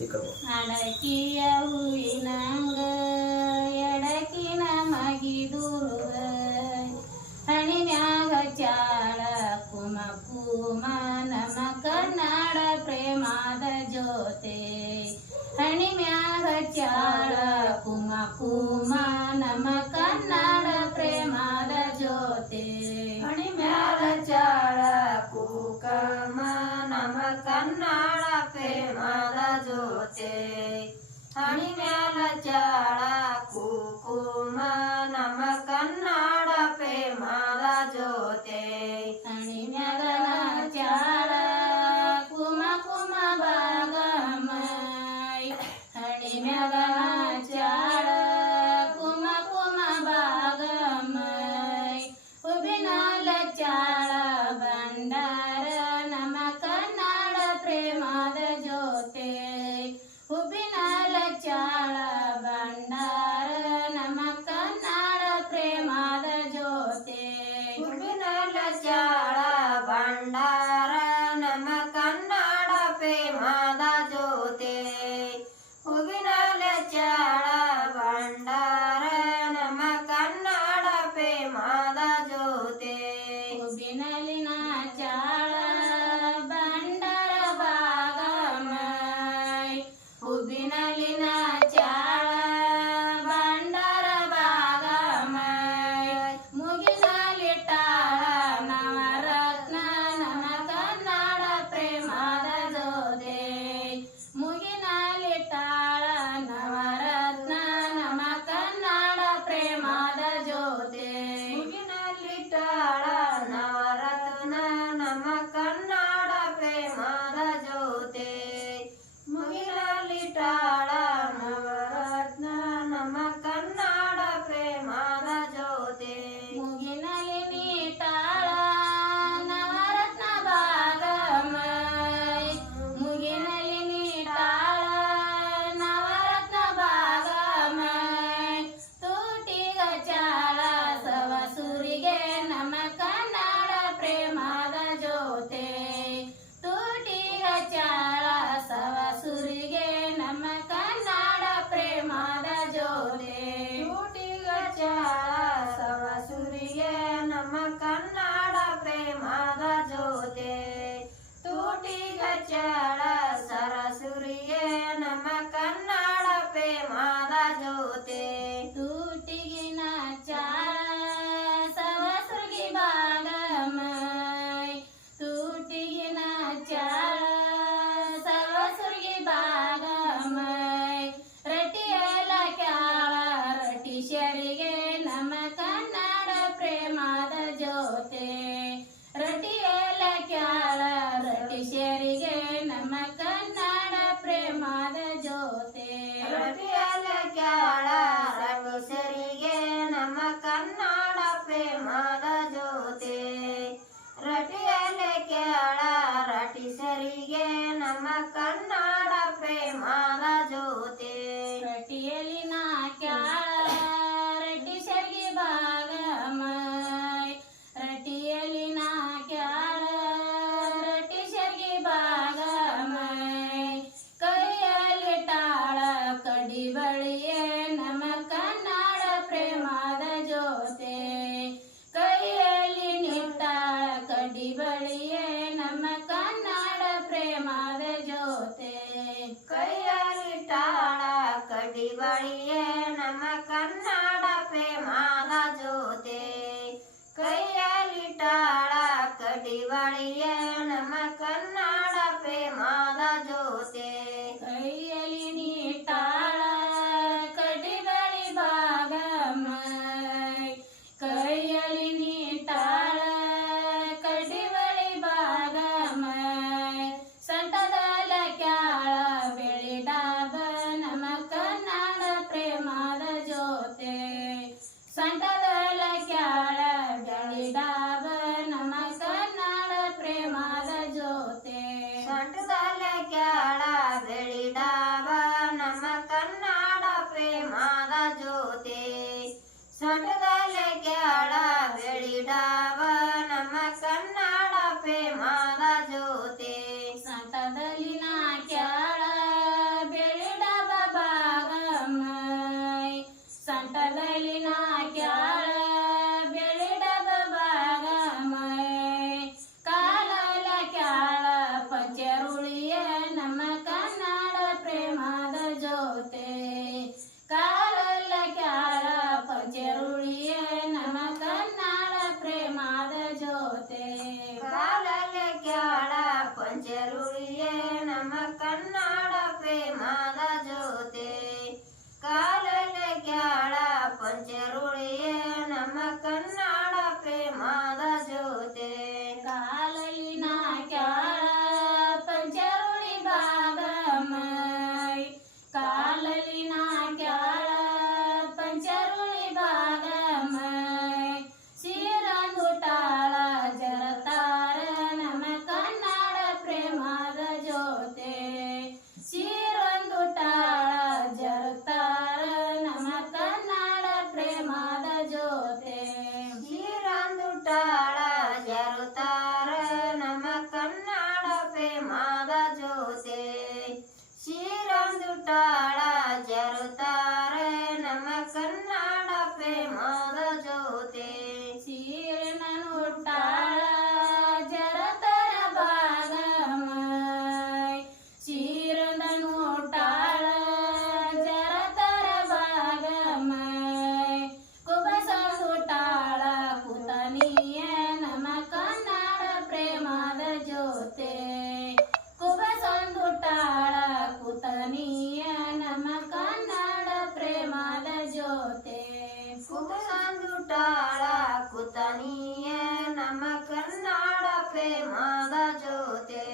ಅಡಕಿಯ ಹೂವಿನಂಗ, ಎಡಕಿನ ಮಗಿದೂರುಗ. ಹಣಿನ್ಯಾಗ ಚಾಳ, ಕುಮ ಕುಮ ನಮ ಕನ್ನಡ ಪ್ರೇಮದ ಜೋತೆ. ಹಣಿಮ್ಯಾಗ ಚಾಳ, ಕುಮ ಕುಮ ನಮ ಪ್ರೇಮದ ಜೋತೆ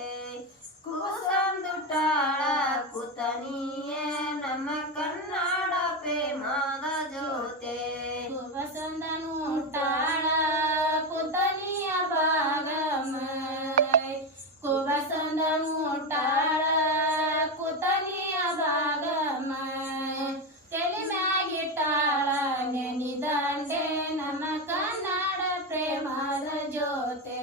ಕೂಸಂದುಟ್ಟಾಳ ಕುತನಿಯೇ ನಮ್ಮ ಕನ್ನಡ ಪ್ರೇಮದ ಜೋತೆ ಕುಬಸಂದನು ಟಾಳ ಕುತನಿಯ ಭಾಗಮೈ ಕುಬಸಂದನು ಟಾಳ ಕುತನಿಯ ಭಾಗಮೈ ತಲೆ ಮ್ಯಾಗಿಟ್ಟಾಳ ನೆನಿದಂಡೆ ನಮ್ಮ ಕನ್ನಡ ಪ್ರೇಮದ ಜೋತೆ